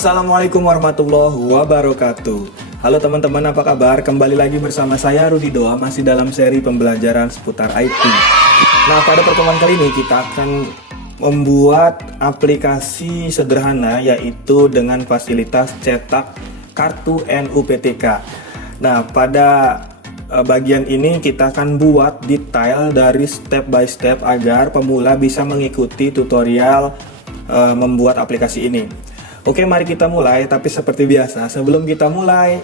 Assalamualaikum warahmatullahi wabarakatuh. Halo teman-teman, apa kabar? Kembali lagi bersama saya Rudi Doa, masih dalam seri pembelajaran seputar IT. Nah, pada pertemuan kali ini kita akan membuat aplikasi sederhana, yaitu dengan fasilitas cetak kartu NUPTK. Nah, pada bagian ini kita akan buat detail dari step by step agar pemula bisa mengikuti tutorial membuat aplikasi ini. Oke, mari kita mulai. Tapi seperti biasa, sebelum kita mulai,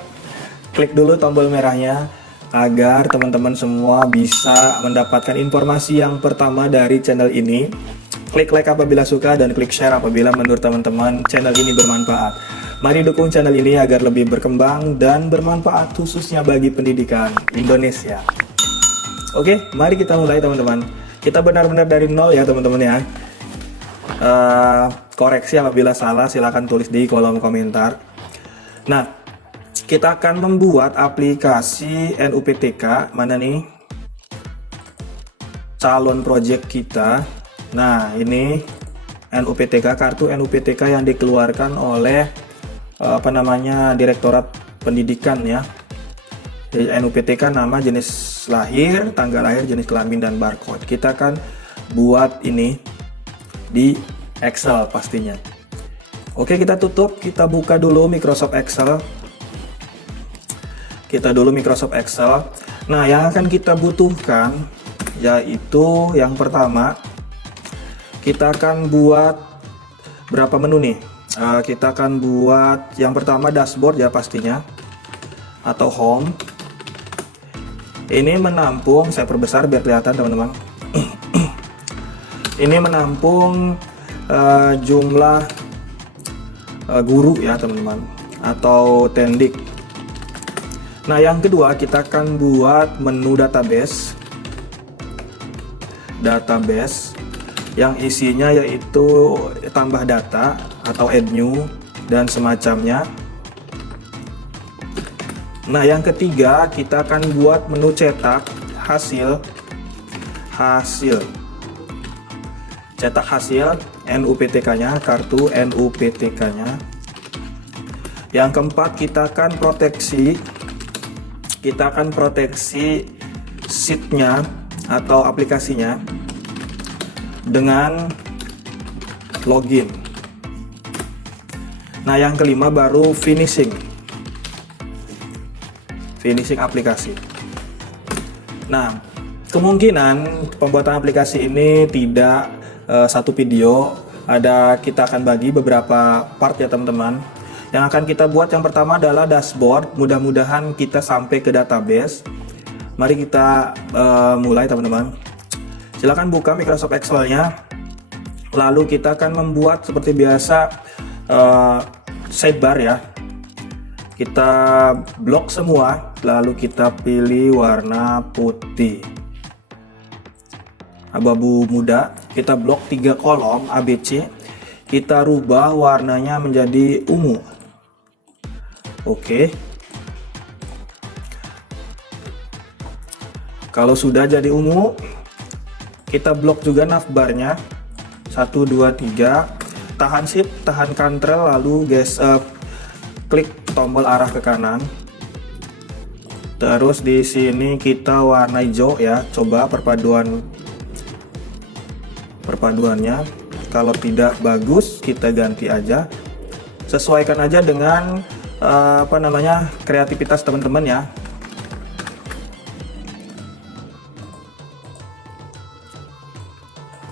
klik dulu tombol merahnya agar teman-teman semua bisa mendapatkan informasi yang pertama dari channel ini. Klik like apabila suka dan klik share apabila menurut teman-teman channel ini bermanfaat. Mari dukung channel ini agar lebih berkembang dan bermanfaat khususnya bagi pendidikan Indonesia. Oke, mari kita mulai teman-teman. Kita benar-benar dari nol ya teman-teman ya. Koreksi apabila salah silahkan tulis di kolom komentar. Nah, kita akan membuat aplikasi NUPTK. Mana nih calon project kita? Nah, ini NUPTK, kartu NUPTK yang dikeluarkan oleh Direktorat Pendidikan ya. Jadi NUPTK nama, jenis lahir, tanggal lahir, jenis kelamin, dan barcode. Kita akan buat ini di Excel pastinya. Oke, kita tutup, kita buka dulu Microsoft Excel. Kita dulu Microsoft Excel. Nah, yang akan kita butuhkan yaitu yang pertama, kita akan buat berapa menu nih? Kita akan buat yang pertama dashboard ya pastinya, atau home. Ini menampung, saya perbesar biar kelihatan teman-teman. Ini menampung jumlah guru ya teman-teman, atau tendik. Nah, yang kedua kita akan buat menu database yang isinya yaitu tambah data atau add new dan semacamnya. Nah, yang ketiga kita akan buat menu cetak hasil cetak hasil NUPTK-nya, kartu NUPTK-nya. Yang keempat kita akan proteksi sheet-nya atau aplikasinya dengan login. Nah, yang kelima baru finishing aplikasi. Nah, kemungkinan pembuatan aplikasi ini tidak satu video, kita akan bagi beberapa part ya teman-teman. Yang akan kita buat yang pertama adalah dashboard. Mudah-mudahan kita sampai ke database. Mari kita mulai teman-teman. Silahkan buka Microsoft Excel-nya. Lalu kita akan membuat seperti biasa sidebar ya. Kita blok semua, lalu kita pilih warna putih, abu-abu muda. Kita blok 3 kolom ABC, kita rubah warnanya menjadi ungu. Oke, kalau sudah jadi ungu, kita blok juga navbarnya 1, 2, 3, tahan shift, tahan Ctrl, lalu klik tombol arah ke kanan. Terus di sini kita warna hijau ya, coba perpaduannya. Kalau tidak bagus kita ganti aja, sesuaikan aja dengan kreativitas teman-teman ya.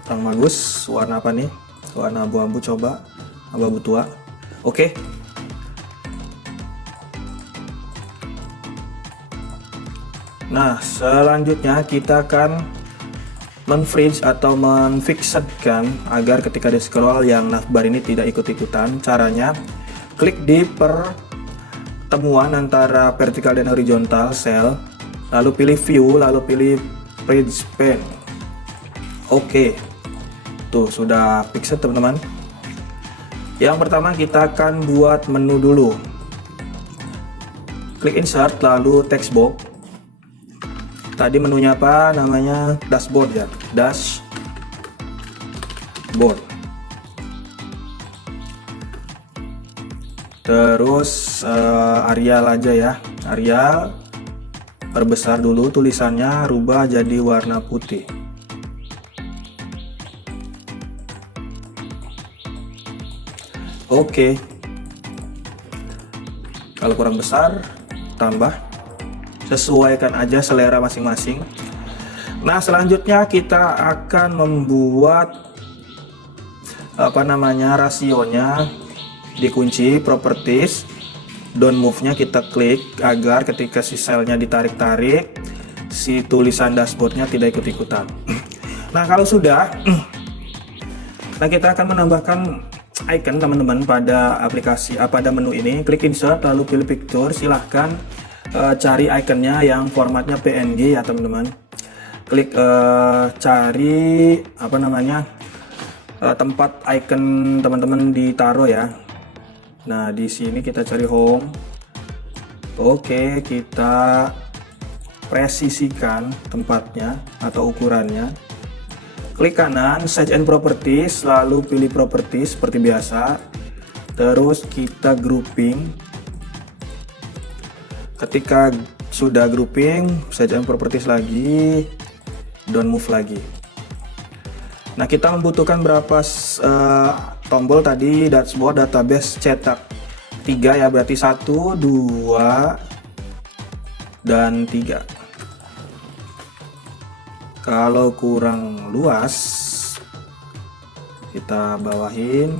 Yang bagus warna apa nih? Warna abu-abu, coba abu-abu tua. Oke. Nah, selanjutnya kita akan men-freeze atau menfixedkan agar ketika di scroll yang navbar ini tidak ikut-ikutan. Caranya klik di pertemuan antara vertikal dan horizontal cell, lalu pilih view, lalu pilih page pane. Oke, tuh sudah fixed teman-teman. Yang pertama kita akan buat menu dulu. Klik insert, lalu text box. Tadi menunya apa namanya? Dashboard ya, dashboard. Terus Arial aja ya, Arial perbesar dulu tulisannya, rubah jadi warna putih. Oke, kalau kurang besar tambah, sesuaikan aja selera masing-masing. Nah, selanjutnya kita akan membuat rasionya dikunci, properties, don't move-nya kita klik agar ketika si selnya ditarik-tarik, si tulisan dashboardnya tidak ikut-ikutan. Nah, kalau sudah, nah kita akan menambahkan icon teman-teman pada aplikasi, pada menu ini. Klik insert lalu pilih picture, silahkan cari iconnya yang formatnya PNG ya teman-teman. Klik cari tempat icon teman-teman ditaruh ya. Nah, di sini kita cari home. Oke, kita presisikan tempatnya atau ukurannya. Klik kanan, search and properties, lalu pilih properties seperti biasa. Terus kita grouping. Ketika sudah grouping, search and properties lagi, don't move lagi. Nah, kita membutuhkan berapa tombol tadi, dashboard, database, cetak 3 ya, berarti 1, 2, dan 3. Kalau kurang luas, kita bawahin.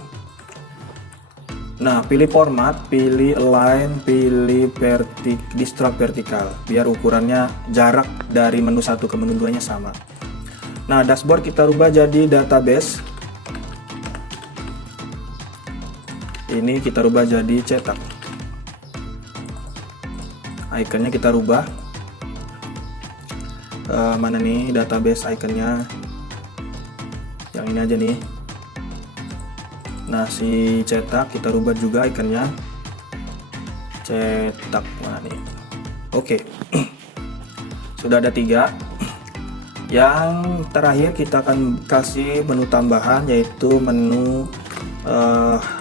Nah, pilih format, pilih align, pilih distrak vertikal, biar ukurannya jarak dari menu 1 ke menu 2 nya sama. Nah, dashboard kita rubah jadi database. Ini kita rubah jadi cetak. Iconnya kita rubah. Mana nih database iconnya? Yang ini aja nih. Nah, si cetak kita rubah juga iconnya. Cetak mana nih? Oke. Sudah ada 3. Yang terakhir kita akan kasih menu tambahan, yaitu menu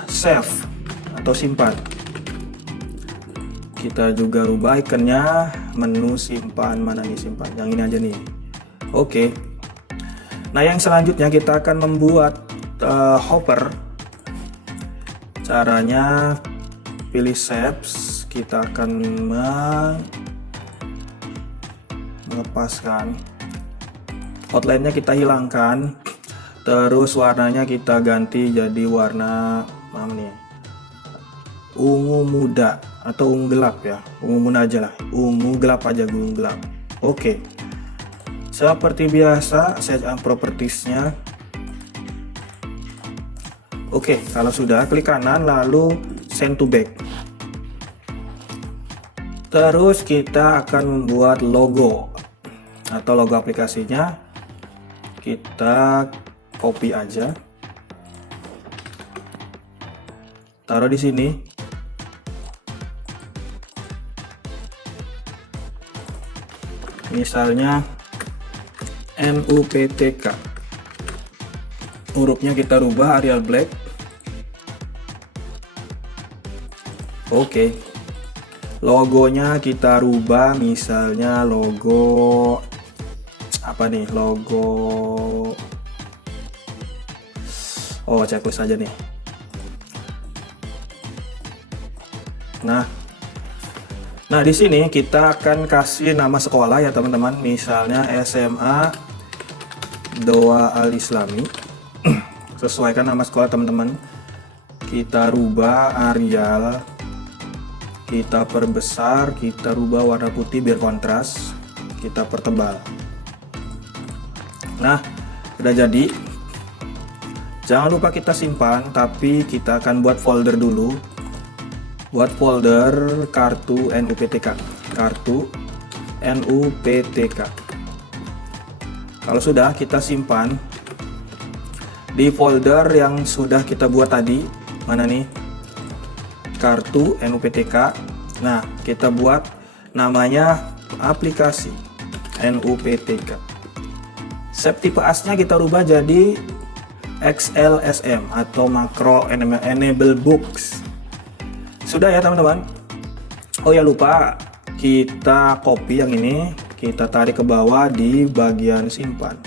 save atau simpan. Kita juga rubah ikonnya, menu simpan, mana nih simpan, yang ini aja nih. Oke. Nah, yang selanjutnya kita akan membuat hopper. Caranya pilih shapes, kita akan melepaskan outline-nya, kita hilangkan, terus warnanya kita ganti jadi warna mana nih, ungu muda atau ungu gelap ya, ungu muda aja lah, ungu gelap aja, ungu gelap. Oke, seperti biasa set properties-nya. Oke, kalau sudah klik kanan lalu send to back. Terus kita akan membuat logo atau logo aplikasinya. Kita copy aja, taruh di sini. Misalnya NUPTK. Hurufnya kita rubah Arial Black. Oke. Logonya kita rubah, misalnya logo apa nih, logo checklist aja nih. Nah di sini kita akan kasih nama sekolah ya teman-teman, misalnya SMA Doa Al Islami. Sesuaikan nama sekolah teman-teman. Kita rubah Arial, kita perbesar, kita rubah warna putih biar kontras, kita pertebal. Nah, udah jadi. Jangan lupa kita simpan, tapi kita akan buat folder dulu. Buat folder kartu NUPTK. Kartu NUPTK. Kalau sudah, kita simpan di folder yang sudah kita buat tadi. Mana nih? Kartu NUPTK. Nah, kita buat namanya aplikasi NUPTK. Shape tipe asnya kita rubah jadi XLSM atau Macro Enable Books. Sudah ya teman-teman. Oh ya, lupa, kita copy yang ini, kita tarik ke bawah di bagian simpan.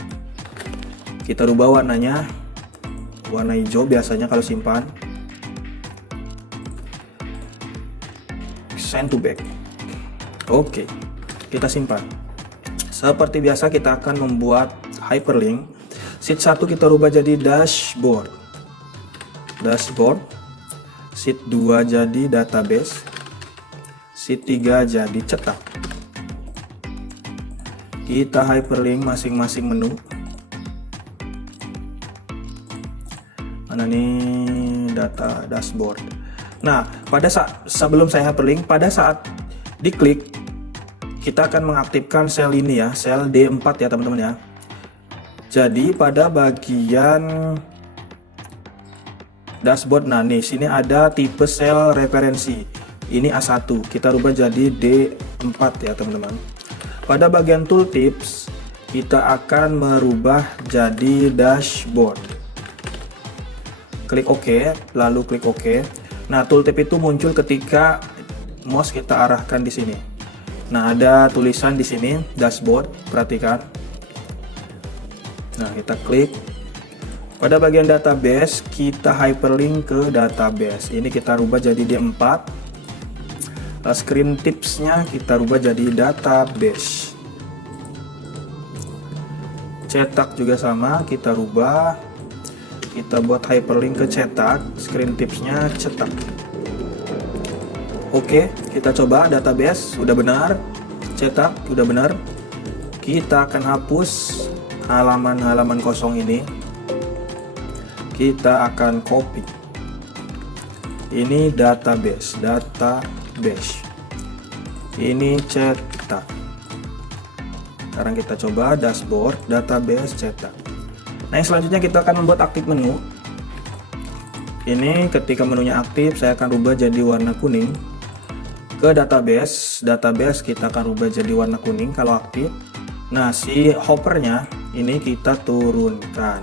Kita rubah warnanya, warna hijau biasanya kalau simpan. Send to back. Oke, kita simpan. Seperti biasa kita akan membuat hyperlink. Sheet 1 kita rubah jadi dashboard. Sheet 2 jadi database. Sheet 3 jadi cetak. Kita hyperlink masing-masing menu. Mana nih, data dashboard. Nah, pada saat sebelum saya hyperlink, pada saat diklik kita akan mengaktifkan sel ini ya, sel D4 ya teman-teman ya. Jadi pada bagian dashboard, nah nih sini ada tipe sel referensi. Ini A1, kita rubah jadi D4 ya teman-teman. Pada bagian tooltips kita akan merubah jadi dashboard. Klik OK, lalu klik OK. Nah, tooltip itu muncul ketika mouse kita arahkan di sini. Nah, ada tulisan di sini dashboard, perhatikan. Nah, kita klik. Pada bagian database kita hyperlink ke database. Ini kita rubah jadi D4. Screen tipsnya kita rubah jadi database. Cetak juga sama, kita rubah. Kita buat hyperlink ke cetak. Screen tipsnya cetak. Oke, kita coba database, udah benar. Cetak, udah benar. Kita akan hapus halaman-halaman kosong ini. Kita akan copy. Ini database. Ini cetak. Sekarang kita coba dashboard, database, cetak. Nah, yang selanjutnya kita akan membuat aktif menu. Ini ketika menunya aktif, saya akan rubah jadi warna kuning. Ke database kita akan rubah jadi warna kuning kalau aktif. Nah, si hoppernya ini kita turunkan.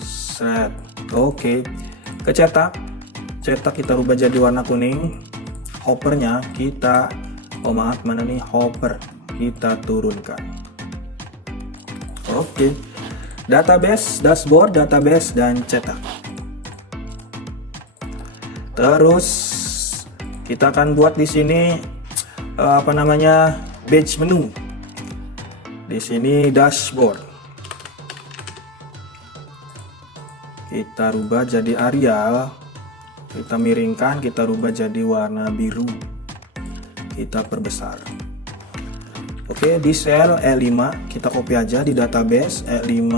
Set. Oke. Ke cetak kita rubah jadi warna kuning. Hoppernya kita, mana nih hopper, kita turunkan. Oke. Database, dashboard, database, dan cetak. Terus kita akan buat di sini badge menu. Di sini dashboard. Kita rubah jadi Arial. Kita miringkan, kita rubah jadi warna biru. Kita perbesar. Oke, di sel E5 kita copy aja di database E5.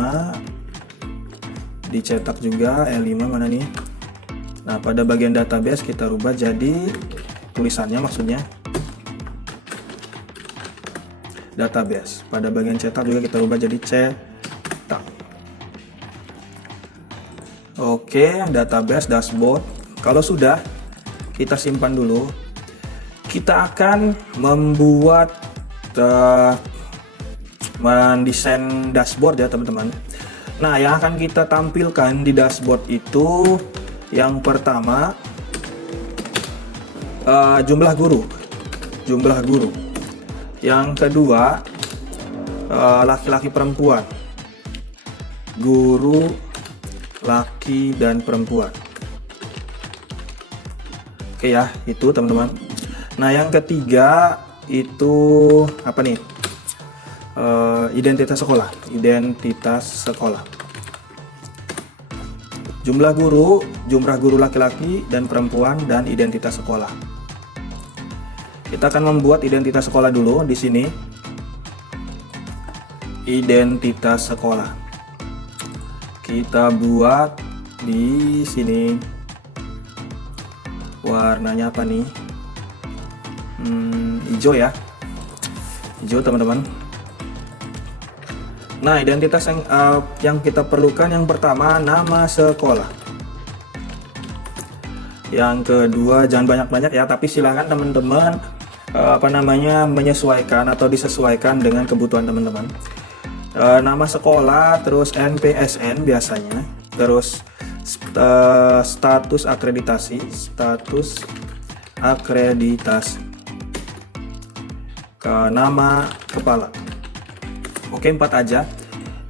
Dicetak juga E5 mana nih? Nah, pada bagian database kita rubah jadi tulisannya, maksudnya database. Pada bagian cetak juga kita rubah jadi cetak. Oke, database, dashboard. Kalau sudah, kita simpan dulu. Kita akan membuat mendesain dashboard ya teman-teman. Nah, yang akan kita tampilkan di dashboard itu yang pertama jumlah guru. Yang kedua laki-laki perempuan. Guru laki dan perempuan. Oke ya, itu teman-teman. Nah, yang ketiga itu apa nih? Identitas sekolah. Jumlah guru laki-laki dan perempuan, dan identitas sekolah. Kita akan membuat identitas sekolah dulu di sini. Identitas sekolah. Kita buat di sini. Warnanya apa nih? Hijau ya. Hijau teman-teman. Nah, identitas yang kita perlukan yang pertama nama sekolah. Yang kedua jangan banyak-banyak ya, tapi silahkan teman-teman menyesuaikan atau disesuaikan dengan kebutuhan teman-teman. Nama sekolah, terus NPSN biasanya, terus status akreditasi, ke nama kepala. Oke, 4 aja.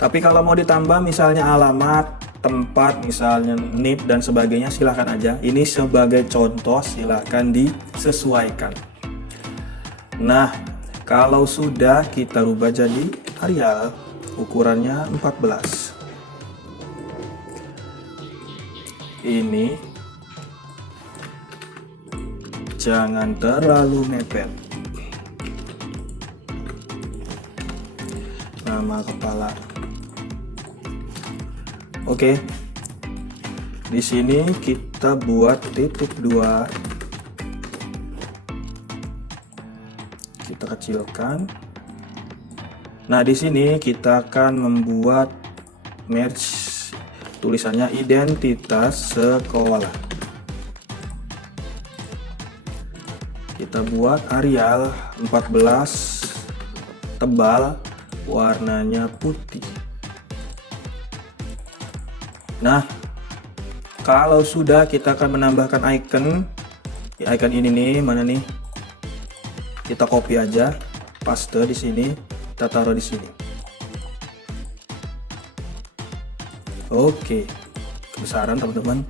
Tapi kalau mau ditambah misalnya alamat, tempat, misalnya NIP dan sebagainya, silahkan aja. Ini sebagai contoh, silahkan disesuaikan. Nah, kalau sudah, kita rubah jadi Arial, ukurannya 14. Ini jangan terlalu mepet. Nama kepala. Oke. Di sini kita buat titik 2. Kita kecilkan. Nah, di sini kita akan membuat merge, tulisannya identitas sekolah. Kita buat Arial 14, tebal, warnanya putih. Nah, kalau sudah, kita akan menambahkan icon. Icon ini nih, mana nih? Kita copy aja, paste di sini, kita taruh di sini. Oke, kebesaran teman-teman.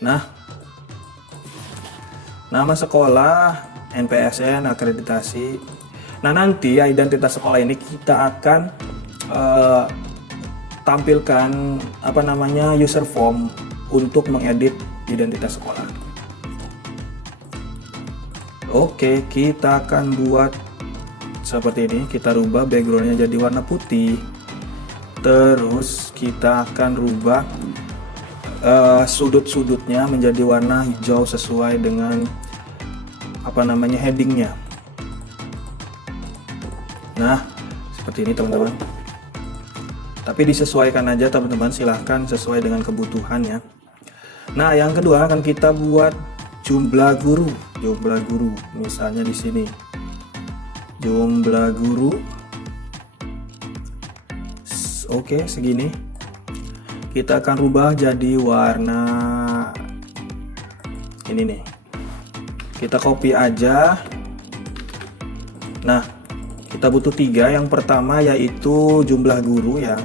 Nah, nama sekolah, NPSN, akreditasi. Nah, nanti identitas sekolah ini kita akan tampilkan user form untuk mengedit identitas sekolah. Oke, kita akan buat seperti ini. Kita rubah backgroundnya jadi warna putih. Terus kita akan rubah sudut-sudutnya menjadi warna hijau sesuai dengan headingnya. Nah, seperti ini teman-teman. Tapi disesuaikan aja teman-teman, silahkan sesuai dengan kebutuhannya. Nah, yang kedua akan kita buat jumlah guru. Misalnya di sini. Jumlah guru. Oke, segini. Kita akan rubah jadi warna ini nih. Kita copy aja. Nah, kita butuh 3. Yang pertama yaitu jumlah guru ya.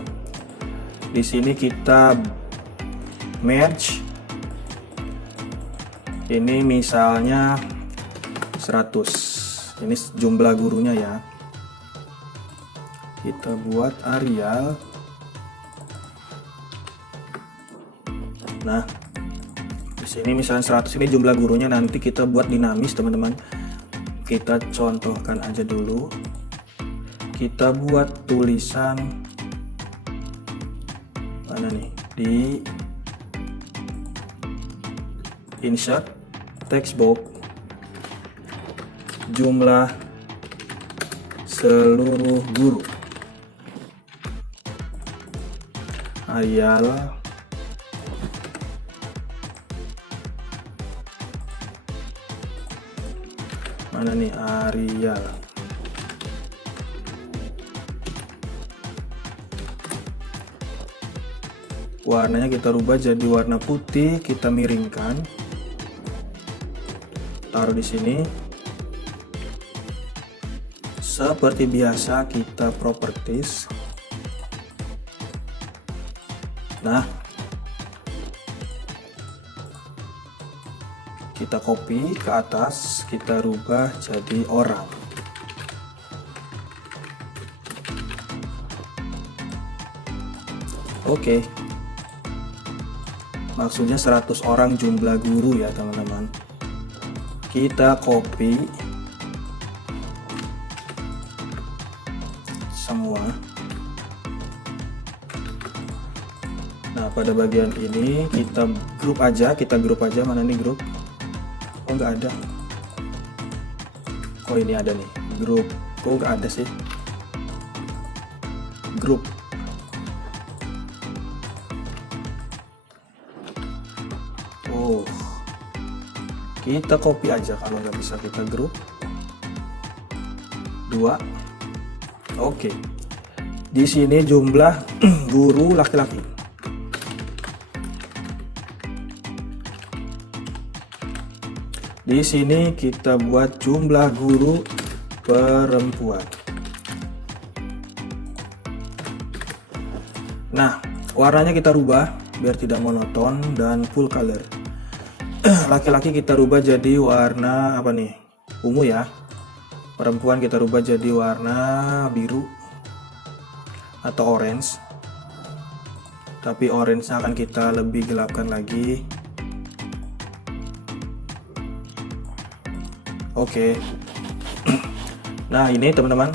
Di sini kita merge. Ini misalnya 100. Ini jumlah gurunya ya. Kita buat Arial. Nah, di sini misalnya 100, ini jumlah gurunya, nanti kita buat dinamis teman-teman. Kita contohkan aja dulu. Kita buat tulisan mana nih? Di insert text box, jumlah seluruh guru. Arial mana nih? Arial. Warnanya kita rubah jadi warna putih, kita miringkan. Taruh di sini. Seperti biasa kita properties. Nah, kita copy ke atas, kita rubah jadi orang. Oke. Maksudnya 100 orang jumlah guru ya teman-teman. Kita copy semua. Nah, pada bagian ini kita grup aja, mana nih grup? Oh, nggak ada. Oh, ini ada nih, grup. Oh, nggak ada sih. Grup. Oh, kita copy aja, kalau nggak bisa kita grup. 2. Oke. Di sini jumlah guru laki-laki. Di sini kita buat jumlah guru perempuan. Nah, warnanya kita rubah biar tidak monoton dan full color. Laki-laki kita rubah jadi warna apa nih? Ungu ya. Perempuan kita rubah jadi warna biru atau orange. Tapi orange-nya akan kita lebih gelapkan lagi. Oke. Nah, ini teman-teman.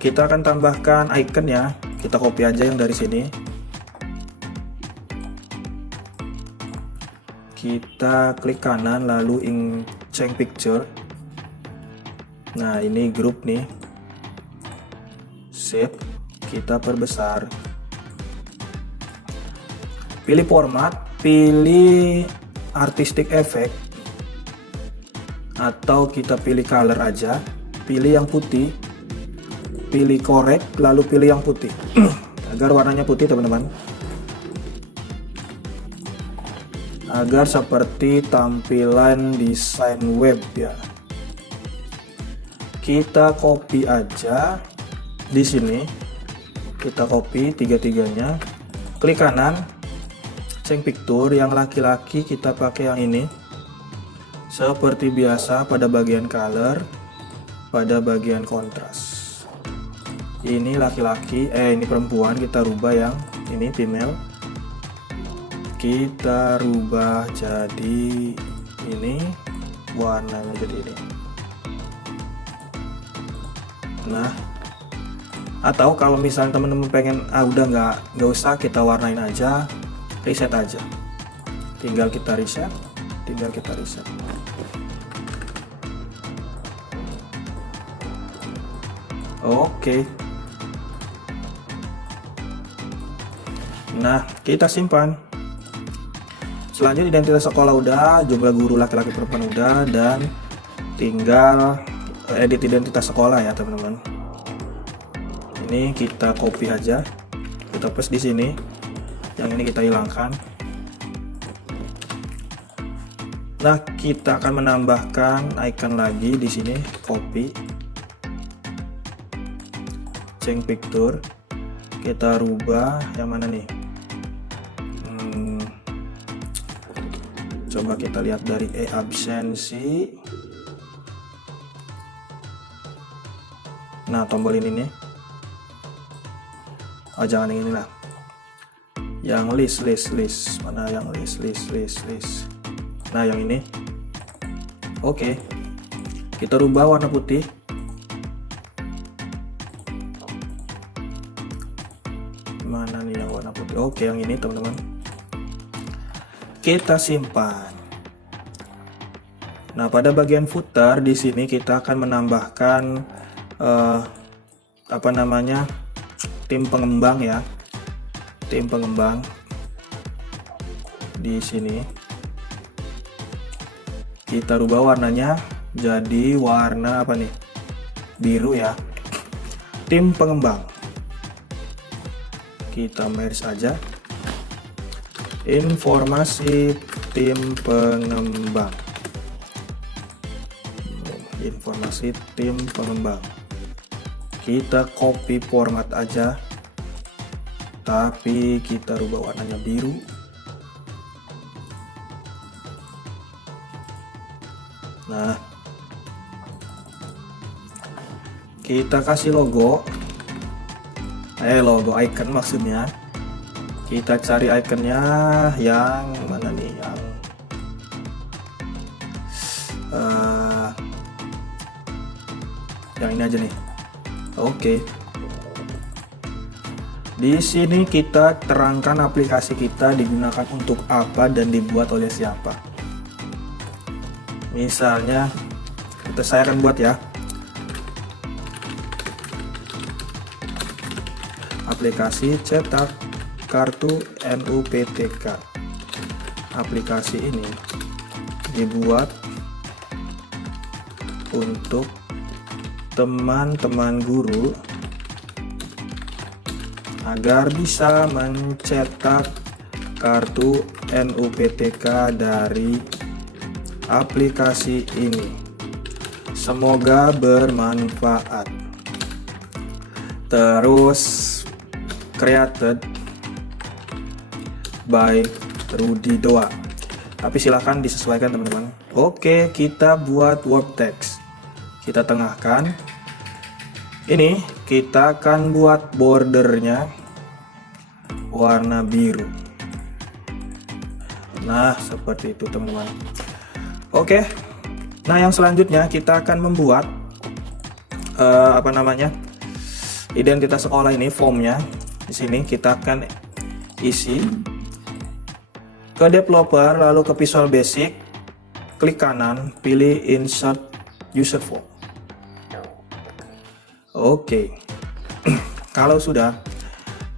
Kita akan tambahkan icon ya. Kita copy aja yang dari sini. Kita klik kanan lalu change picture. Nah, ini grup nih. Shape kita perbesar. Pilih format, pilih artistic effect. Atau kita pilih color aja, pilih yang putih, pilih correct, lalu pilih yang putih agar warnanya putih teman-teman, agar seperti tampilan desain web ya. Kita copy aja di sini, kita copy tiga-tiganya, klik kanan, change picture, yang laki-laki kita pakai yang ini. Seperti biasa pada bagian color, pada bagian kontras. Ini laki-laki, ini perempuan, kita rubah yang ini female. Kita rubah jadi ini, warnanya jadi ini. Nah, atau kalau misalnya teman-teman pengen udah nggak usah kita warnain aja, reset aja. Tinggal kita reset. Oke. Nah, kita simpan. Selanjutnya identitas sekolah udah, jumlah guru laki-laki perempuan udah, dan tinggal edit identitas sekolah ya teman-teman. Ini kita copy aja, kita paste di sini. Yang ini kita hilangkan. Nah, kita akan menambahkan icon lagi di sini, copy, change picture, kita rubah yang mana nih? Coba kita lihat dari absensi. Nah, tombol ini nih. Oh, jangan yang inilah. Yang list. Mana yang list. Nah, yang ini. Oke. Kita rubah warna putih. Mana nih yang warna putih? Oke, yang ini teman-teman. Kita simpan. Nah, pada bagian footer di sini kita akan menambahkan tim pengembang ya. Tim pengembang di sini. Kita rubah warnanya jadi warna apa nih? Biru ya. Tim pengembang. Kita merge aja. Informasi tim pengembang. Informasi tim pengembang. Kita copy format aja. Tapi kita rubah warnanya biru. Nah, kita kasih logo. Logo icon maksudnya. Kita cari iconnya yang mana nih? Yang ini aja nih. Oke. Di sini kita terangkan aplikasi kita digunakan untuk apa dan dibuat oleh siapa. Misalnya, saya akan buat ya. Aplikasi cetak kartu NUPTK. Aplikasi ini dibuat untuk teman-teman guru agar bisa mencetak kartu NUPTK dari aplikasi ini. Semoga bermanfaat. Terus created by Rudy Doa. Tapi silahkan disesuaikan teman-teman. Oke, kita buat word text. Kita tengahkan. Ini kita akan buat bordernya warna biru. Nah, seperti itu teman-teman. Oke. Nah, yang selanjutnya kita akan membuat identitas sekolah ini, formnya. Di sini kita akan isi ke developer, lalu ke Visual Basic, klik kanan, pilih insert user form. Oke. Kalau sudah,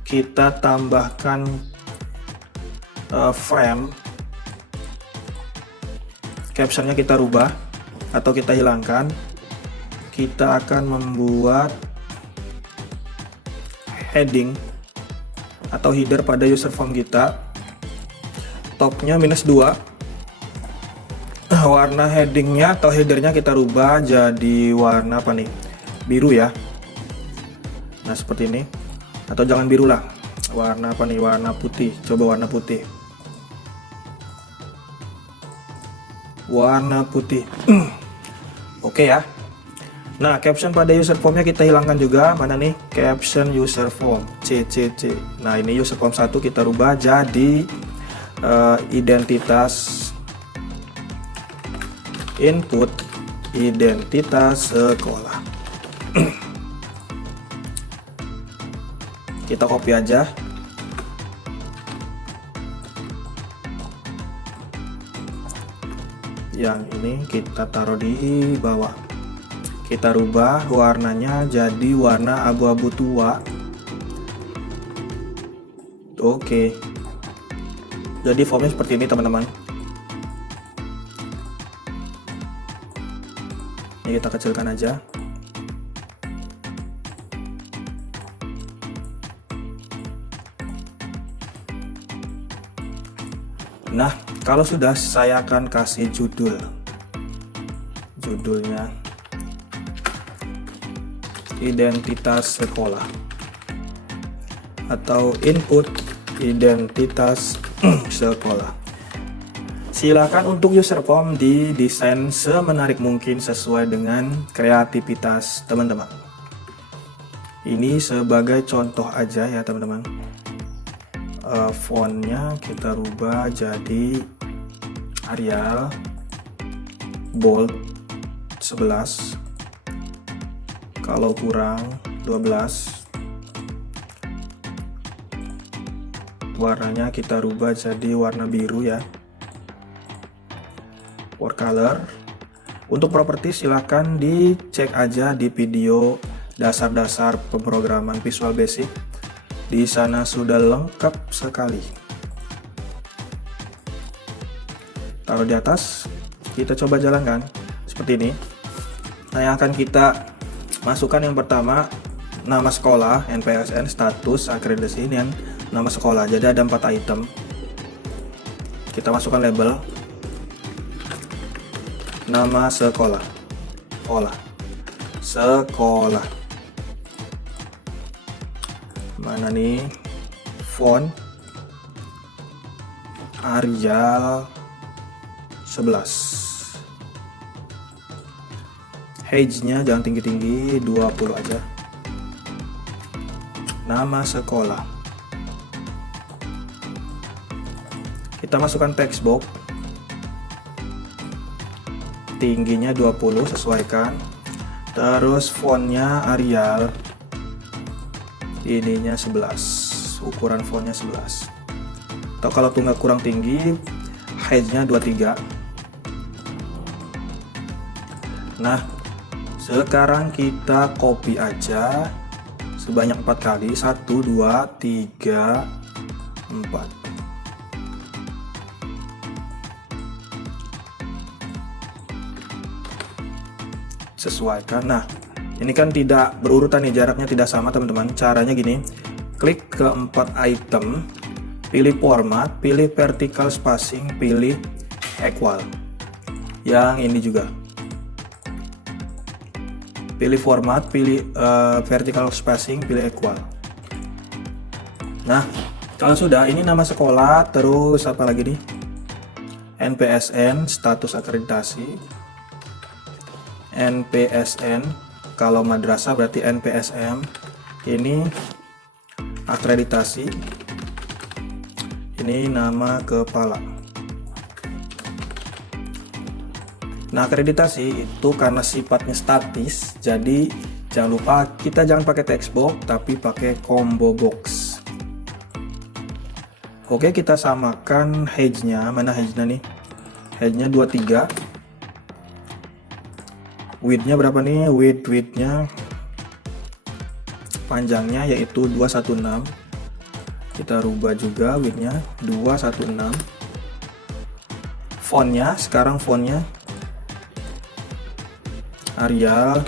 kita tambahkan frame, captionnya kita rubah atau kita hilangkan. Kita akan membuat heading atau header pada user form kita. Topnya -2. Warna headingnya atau headernya kita rubah jadi warna apa nih? Biru ya. Nah, seperti ini. Atau jangan biru lah. Warna apa nih? Warna putih. Coba warna putih. Warna putih. Oke ya. Nah, caption pada user formnya kita hilangkan juga. Mana nih? Caption user form CCC. Nah, ini user form 1 kita rubah jadi identitas input, identitas sekolah. Kita copy aja. Yang ini kita taruh di bawah. Kita rubah warnanya jadi warna abu-abu tua. Oke. Jadi formnya seperti ini teman-teman. Ini kita kecilkan aja. Nah, kalau sudah, saya akan kasih judul. Judulnya identitas sekolah atau input identitas sekolah. Silakan untuk user form didesain semenarik mungkin sesuai dengan kreativitas teman-teman. Ini sebagai contoh aja ya teman-teman. Fontnya kita rubah jadi Arial, bold 11, kalau kurang 12. Warnanya kita rubah jadi warna biru ya. Word color. Untuk properti silahkan dicek aja di video dasar-dasar pemrograman Visual Basic. Di sana sudah lengkap sekali. Taruh di atas, kita coba jalankan seperti ini. Nah, yang akan kita masukkan yang pertama nama sekolah, NPSN, status, akreditasi, dan nama sekolah. Jadi ada 4 item. Kita masukkan label nama sekolah. Sekolah. Mana nih? Font Arial 11. Height-nya jangan tinggi-tinggi, 20 aja. Nama sekolah. Kita masukkan text box. Tingginya 20, sesuaikan. Terus fontnya Arial. Ininya 11, ukuran fontnya 11. Atau kalau nggak kurang tinggi, height-nya 23. Nah, sekarang kita copy aja sebanyak 4 kali. 1, 2, 3, 4. Sesuaikan. Nah, ini kan tidak berurutan nih, jaraknya tidak sama teman-teman. Caranya gini, klik ke 4 item, pilih format, pilih vertical spacing, pilih equal. Yang ini juga. Pilih format, pilih vertical spacing, pilih equal. Nah, kalau sudah, ini nama sekolah, terus apa lagi nih? NPSN, status akreditasi. NPSN, kalau madrasah berarti NPSM. Ini akreditasi. Ini nama kepala. Nah, akreditasi itu karena sifatnya statis, jadi jangan lupa kita jangan pakai text box tapi pakai combo box. Oke, kita samakan height-nya. Mana height-nya nih? Height-nya 23. Width-nya berapa nih? Width-nya panjangnya yaitu 216. Kita rubah juga width-nya 216. Font-nya, sekarang font-nya Arial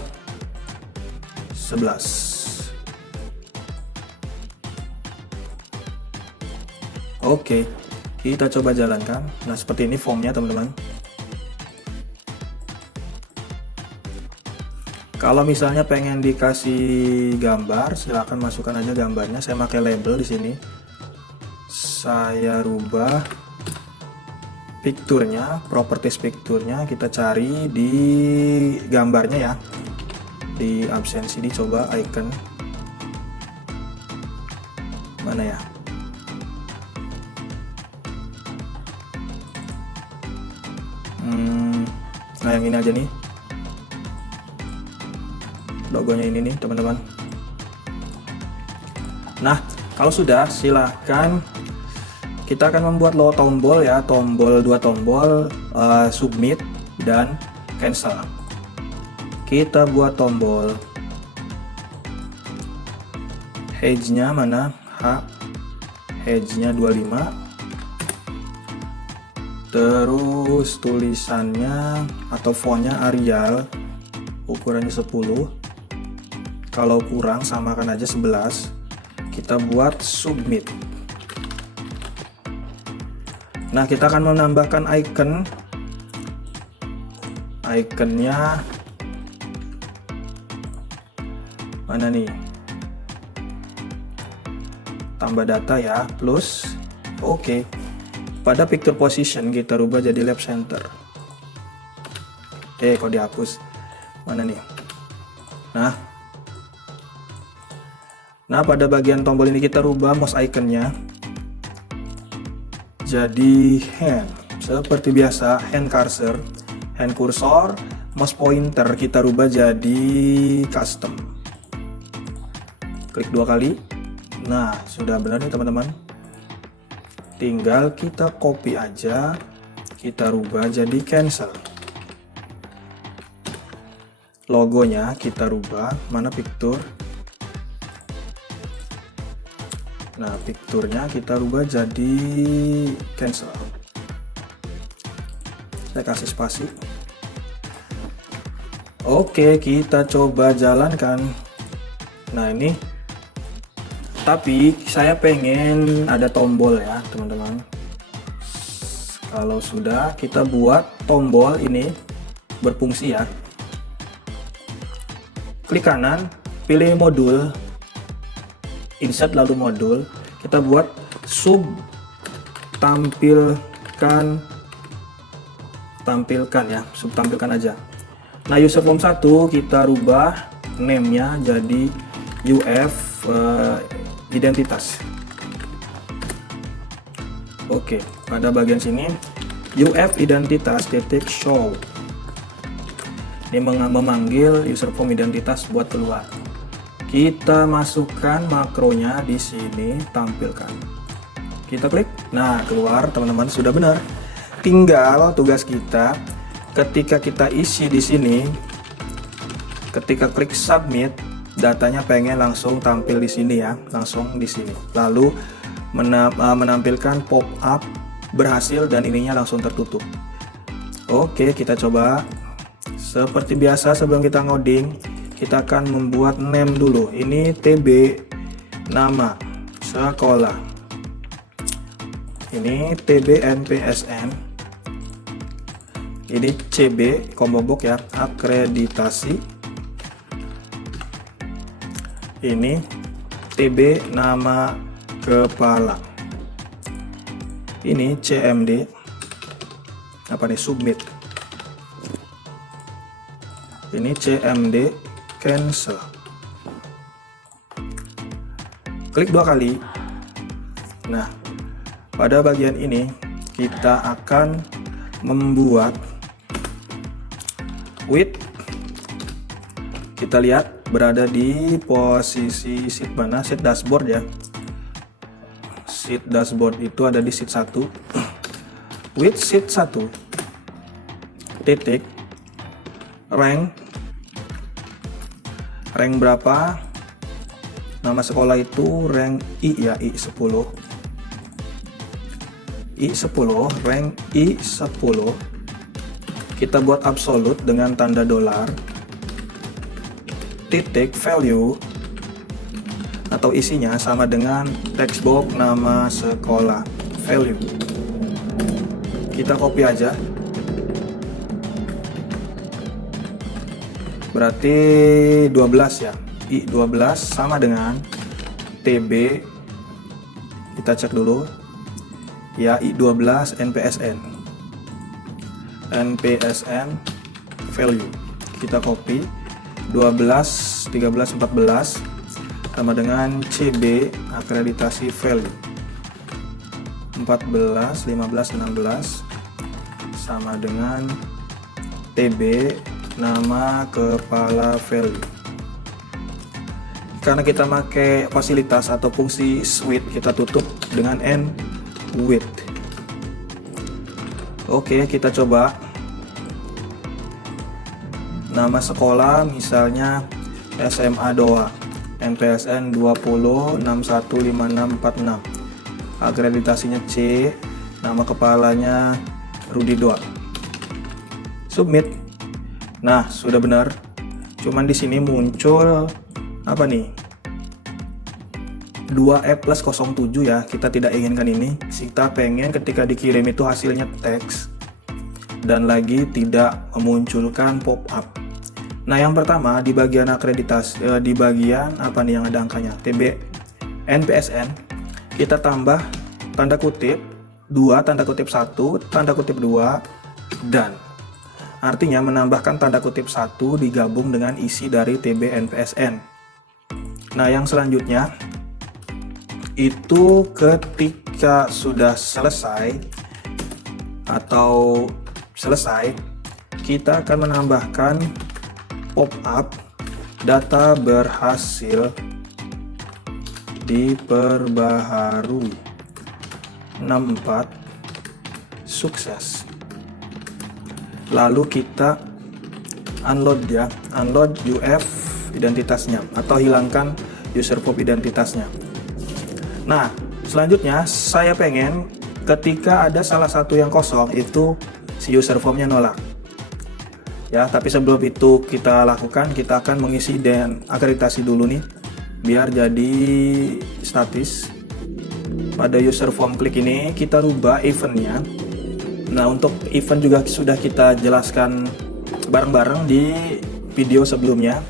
11. Oke, kita coba jalankan. Nah, seperti ini formnya, teman-teman. Kalau misalnya pengen dikasih gambar, silahkan masukkan aja gambarnya. Saya pakai label di sini. Saya rubah picture-nya, properties picture-nya, kita cari di gambarnya ya. Di absensi dicoba icon. Mana ya? Nah, yang ini aja nih. Logonya ini nih, teman-teman. Nah, kalau sudah, silahkan kita akan membuat tombol ya, dua tombol, submit dan cancel. Kita buat tombol. Height-nya mana? Height-nya 25. Terus tulisannya atau fontnya Arial, ukurannya 10. Kalau kurang samakan aja 11. Kita buat submit. Nah, kita akan menambahkan icon. Iconnya mana nih? Tambah data ya, plus. Oke. Pada picture position kita rubah jadi left center. Kok dihapus? Mana nih? Nah, pada bagian tombol ini kita rubah mouse iconnya jadi hand. Seperti biasa, hand cursor, mouse pointer kita rubah jadi custom. Klik 2 kali. Nah, sudah benar nih teman-teman. Tinggal kita copy aja, kita rubah jadi cancel. Logonya kita rubah, mana picture? Nah, picture-nya kita rubah jadi cancel. Saya kasih spasi. Oke, kita coba jalankan. Nah, ini. Tapi saya pengen ada tombol ya, teman-teman. Kalau sudah, kita buat tombol ini berfungsi ya. Klik kanan, pilih modul. Insert lalu modul, kita buat tampilkan ya, tampilkan aja. Nah, user form 1 kita rubah name-nya jadi UF identitas. Oke, pada bagian sini UF identitas titik show. Ini memanggil user form identitas buat keluar. Kita masukkan makronya di sini, tampilkan. Kita klik. Nah, keluar teman-teman, sudah benar. Tinggal tugas kita ketika kita isi di sini, ketika klik submit, datanya pengen langsung tampil di sini ya, langsung di sini. Lalu menampilkan pop up berhasil dan ininya langsung tertutup. Oke, kita coba. Seperti biasa sebelum kita ngoding, kita akan membuat name dulu. Ini TB nama. sekolah. Ini TB NPSN. Ini CB combo box ya, akreditasi. Ini TB nama kepala. Ini CMD. Apa nih, submit. Ini CMD cancel. Klik 2 kali. Nah, pada bagian ini kita akan membuat width. Kita lihat berada di posisi sheet mana? Sheet dashboard ya. Sheet dashboard itu ada di sheet 1. Width sheet 1 titik rank berapa? Nama sekolah itu rank I ya, I10. I10, rank I10. Kita buat absolute dengan tanda dolar. Titik value atau isinya sama dengan text box nama sekolah value. Kita copy aja. Berarti 12 ya. I12 sama dengan TB. Kita cek dulu. Ya, I12 NPSN. NPSN value. Kita copy. 12, 13, 14 sama dengan CB akreditasi value. 14, 15, 16 sama dengan TB nama kepala value. Karena kita pakai fasilitas atau fungsi switch, kita tutup dengan N width. Oke, kita coba. Nama sekolah misalnya SMA Doa, NPSN 20615646, akreditasinya C, nama kepalanya Rudi Doa. Submit. Nah, sudah benar. Cuman di sini muncul apa nih? 2E+07 ya. Kita tidak inginkan ini. Kita pengen ketika dikirim itu hasilnya teks dan lagi tidak memunculkan pop-up. Nah, yang pertama di bagian akreditasi, di bagian apa nih yang ada angkanya? TB NPSN, kita tambah tanda kutip 2, tanda kutip 1, tanda kutip 2, dan. Artinya menambahkan tanda kutip 1 digabung dengan isi dari TB NPSN. Nah, yang selanjutnya itu ketika sudah selesai atau selesai, kita akan menambahkan pop-up data berhasil diperbaharui 64 sukses. Lalu kita unload ya, unload UF identitasnya atau hilangkan user form identitasnya. Nah, selanjutnya saya pengen ketika ada salah satu yang kosong itu si user formnya nolak. Ya, tapi sebelum itu kita lakukan, kita akan mengisi dan akreditasi dulu nih biar jadi statis. Pada user form klik ini kita rubah eventnya. Nah, untuk event juga sudah kita jelaskan bareng-bareng di video sebelumnya.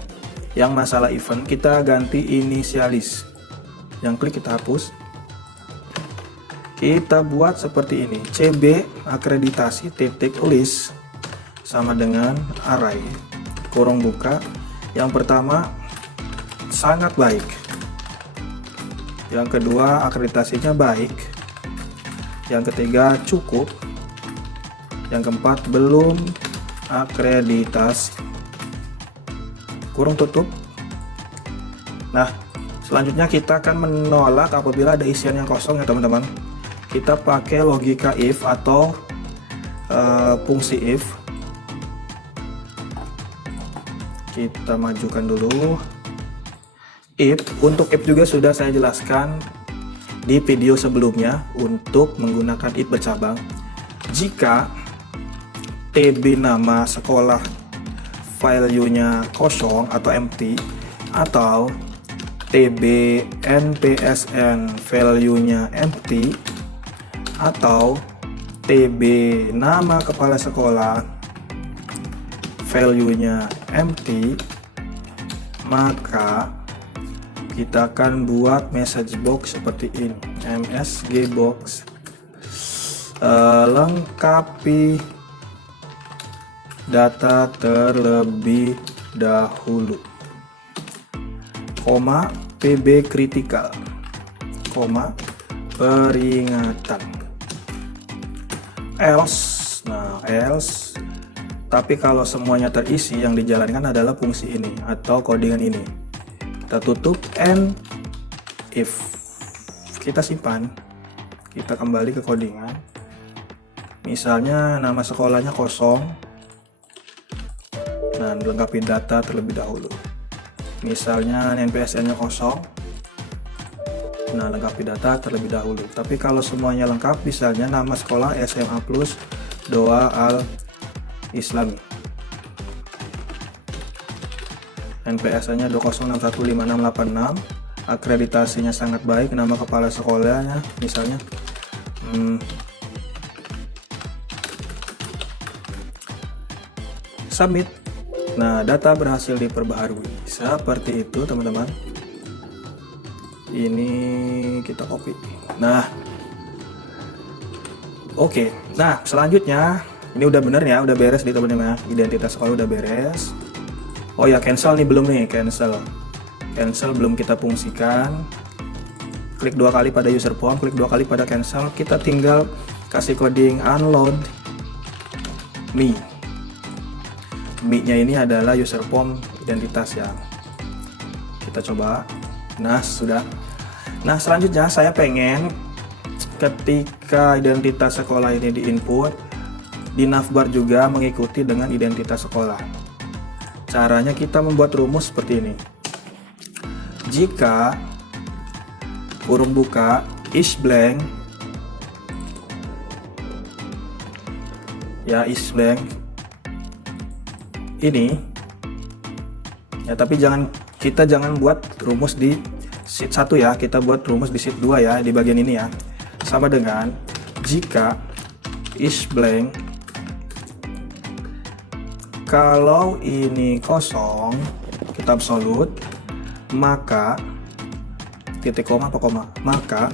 Yang masalah event kita ganti inisialis. Yang klik kita hapus. Kita buat seperti ini, CB akreditasi titik list sama dengan array kurung buka. Yang pertama sangat baik, yang kedua akreditasinya baik, yang ketiga cukup, yang keempat belum akreditasi, kurung tutup. Nah, selanjutnya kita akan menolak apabila ada isian yang kosong ya teman-teman. Kita pakai logika if atau fungsi if. Kita majukan dulu. If, untuk if juga sudah saya jelaskan di video sebelumnya untuk menggunakan if bercabang. Jika TB nama sekolah value-nya kosong atau empty, atau TB NPSN value-nya empty atau TB nama kepala sekolah value-nya empty, maka kita akan buat message box seperti ini, msg box lengkapi data terlebih dahulu, koma PB kritikal, koma peringatan, else. Nah, else, tapi kalau semuanya terisi, yang dijalankan adalah fungsi ini atau codingan ini. Kita tutup and if. Kita simpan, kita kembali ke codingan. Misalnya nama sekolahnya kosong. Nah, lengkapi data terlebih dahulu. Misalnya NPSN-nya kosong. Nah, lengkapi data terlebih dahulu. Tapi kalau semuanya lengkap, misalnya nama sekolah SMA Plus Doa Al Islami. NPSN-nya 206156686. Akreditasinya sangat baik. Nama kepala sekolahnya misalnya submit. Nah, data berhasil diperbaharui. Seperti itu, teman-teman. Ini kita copy. Nah, oke. Nah, selanjutnya ini udah bener ya, udah beres di teman-teman. Identitas sekolah udah beres. Oh ya, cancel nih, belum nih, cancel belum kita fungsikan. Klik 2 kali pada user form, klik 2 kali pada cancel. Kita tinggal kasih coding unload me. Me-nya ini adalah user form identitas ya. Kita coba. Nah, sudah. Nah, selanjutnya saya pengen ketika identitas sekolah ini diinput, di navbar juga mengikuti dengan identitas sekolah. Caranya kita membuat rumus seperti ini. Jika kurung buka is blank, ya is blank ini ya, tapi kita jangan buat rumus di sheet 1 ya, kita buat rumus di sheet 2 ya, di bagian ini ya. Sama dengan jika is blank, kalau ini kosong, kita absolut, maka titik koma apa koma, maka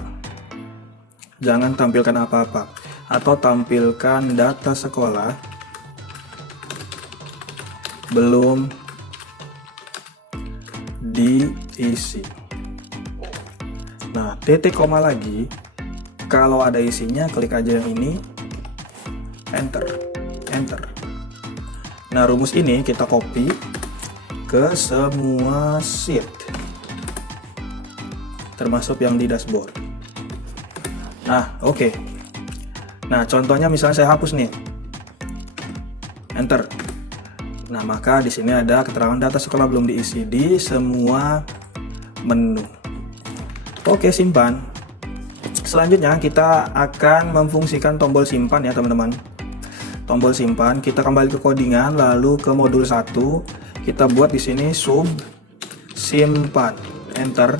jangan tampilkan apa-apa, atau tampilkan data sekolah belum diisi. Nah, titik koma lagi, kalau ada isinya klik aja yang ini, enter. Nah, rumus ini kita copy ke semua sheet, termasuk yang di dashboard. Nah, oke. Nah, contohnya misalnya saya hapus nih, enter. Nah, maka di sini ada keterangan data sekolah belum diisi di semua menu. Oke, simpan. Selanjutnya kita akan memfungsikan tombol simpan ya, teman-teman. Tombol simpan, kita kembali ke codingan, lalu ke modul 1. Kita buat di sini sub simpan. Enter.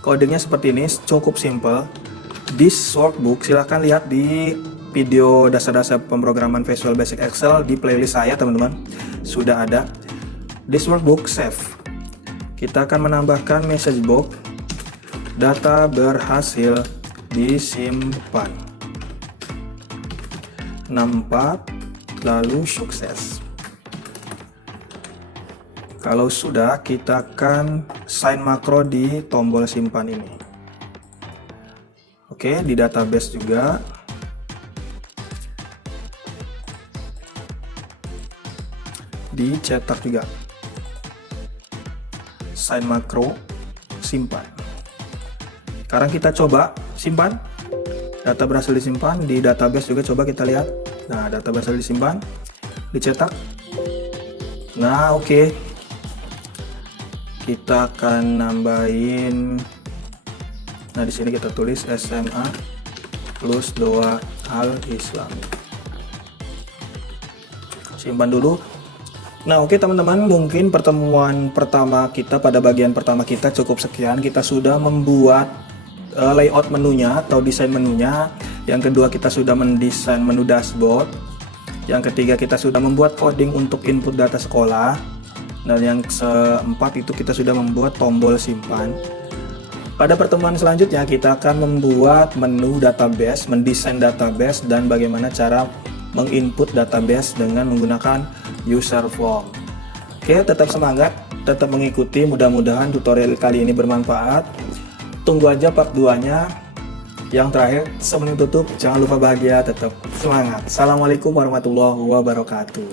Codingnya seperti ini, cukup simple. This workbook silahkan lihat di video dasar-dasar pemrograman Visual Basic Excel di playlist saya, teman-teman. Sudah ada. This workbook save. Kita akan menambahkan message box. Data berhasil disimpan. 64 lalu sukses. Kalau sudah, kita akan sign makro di tombol simpan ini. Oke, di database juga. Dicetak juga. Sign makro, simpan. Sekarang kita coba simpan. Data berhasil disimpan di database juga, coba kita lihat. Nah, data berhasil disimpan, dicetak. Nah, oke. Kita akan nambahin. Nah, di sini kita tulis SMA Plus Doa Al Islami. Simpan dulu. Nah, oke teman-teman, mungkin pertemuan pertama kita pada bagian pertama kita cukup sekian. Kita sudah membuat layout menunya atau desain menunya. Yang kedua, kita sudah mendesain menu dashboard. Yang ketiga, kita sudah membuat coding untuk input data sekolah. Dan yang keempat itu kita sudah membuat tombol simpan. Pada pertemuan selanjutnya kita akan membuat menu database, mendesain database, dan bagaimana cara menginput database dengan menggunakan user form. Oke, tetap semangat, tetap mengikuti, mudah-mudahan tutorial kali ini bermanfaat. Tunggu aja part 2-nya. Yang terakhir, sebelum tutup, jangan lupa bahagia, tetap semangat. Assalamualaikum warahmatullahi wabarakatuh.